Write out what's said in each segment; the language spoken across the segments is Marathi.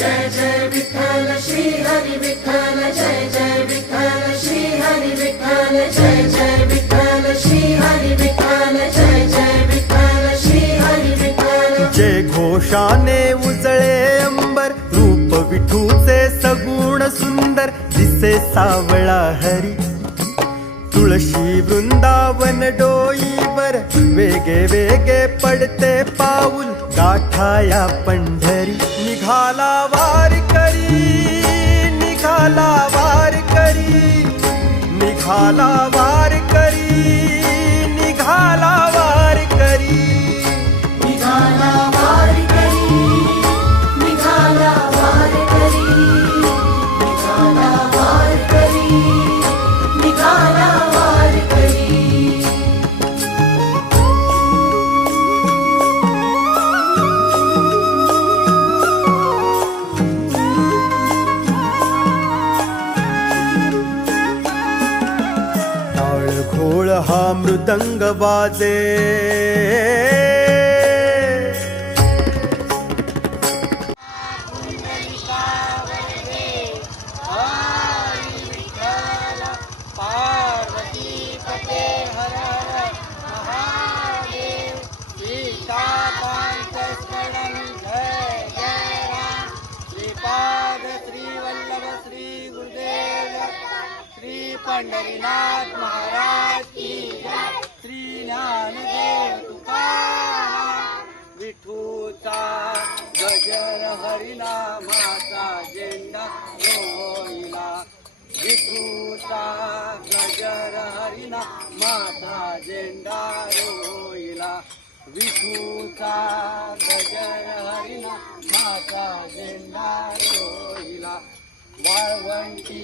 जय जय विठ्ठल श्री हरी विठ्ठल जय जय विठ्ठल श्री हरी विठ्ठल जय जय विठ्ठल श्री हरी विठ्ठल जय जय विठ्ठल श्री हरी विठ्ठल। जय घोषाने उजळे अंबर रूप विठूचे सगुण सुंदर दिसे सावळा हरी। तुळशी वृंदावन डोईवर वेगे वेगे पडते पाऊल गाठाया पंढरी. निघाला वार करी निघाला वार करी निघाला वार हा मृदंग वाजे. पंढरीनाथ महाराज की जय. श्री ज्ञानदेव तुकाराम विठूचा गजर हरिनामाचा झेंडा रोहिला विठूचा गजर हरिना माता झेंडा रोहिला. विठूचा गजर हरिना माता झेंडा रोहिला. वाळवंटी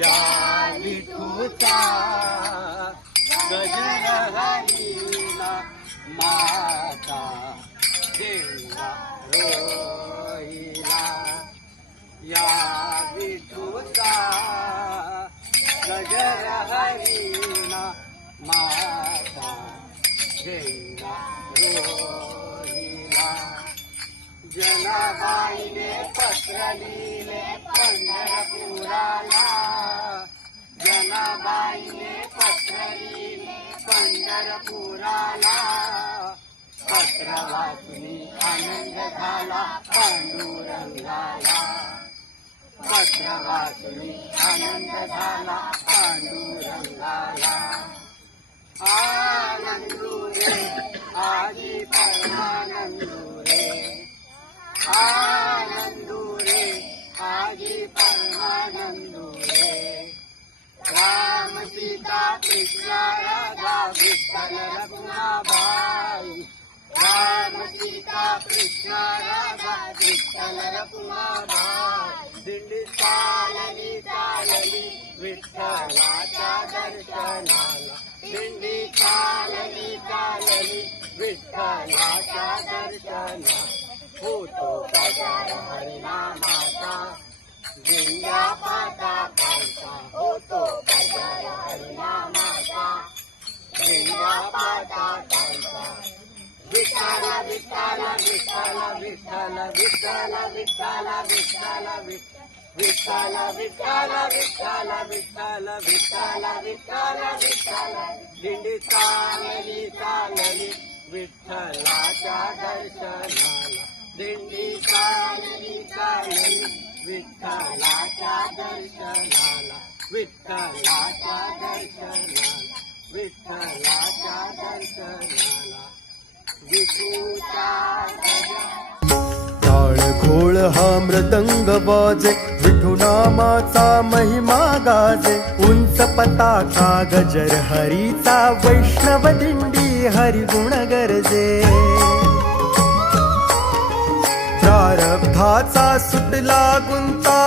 या विठूचा गजर हरिणा माता देवा रोईला या विठूचा गजर हरिणा माता देवा रोईला जनाबाईने पत्र लिहिले पंढरपुराला. जनाबाईने पत्र लिहिले पंढरपुराला. पत्र वाचून आनंद झाला पांडुरंगाला. पत्र वाचून आनंद झाला पांडुरंगाला. आनंदू आनंदू आजी रे राम सीता कृष्ण राधा विठ्ठल राम सीता कृष्ण राधा विठ्ठल रघुनाबाई दिंडी चालली चालली विठ्ठलाच्या दर्शनाला। दिंडी चालली चालली विठ्ठलाच्या दर्शनाला। होतो बाजार हरिनामाचा झेंड्या पाता पायचा होतो बाजार हरिनामाचा झेंड्या पाता पायचा विठाला विठाला विठाला विठाला विठाला विठाला विठाला विठ्ठला विठाला विठाला विठाला विठाला विठाला विठाला विठाला दिंडी चालली विठ्ठलाच्या दर्शनाला दिंडी चालली चालली विठ्ठलाच्या दर्शनाला विठ्ठलाच्या दर्शनाला विठ्ठलाच्या दर्शनाला. विठूच्या घोळ हा मृदंग वाजे विठुनामाचा महिमा गाजे. उंच पताका गजर हरीचा वैष्णव दिंडी हरिगुण गरजे. प्रारब्धाचा सुटला गुंता.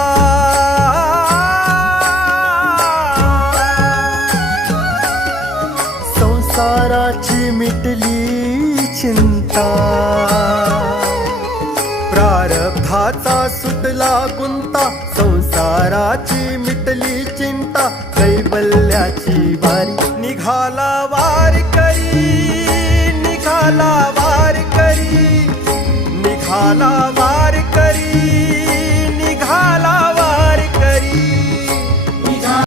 संसाराची मिटली चिंता. प्रारब्धाचा सुटला गुंता. संसाराची मिटली चिंता. कैवल्याची वारी निघाला वार करी निघाला वार करी निघाला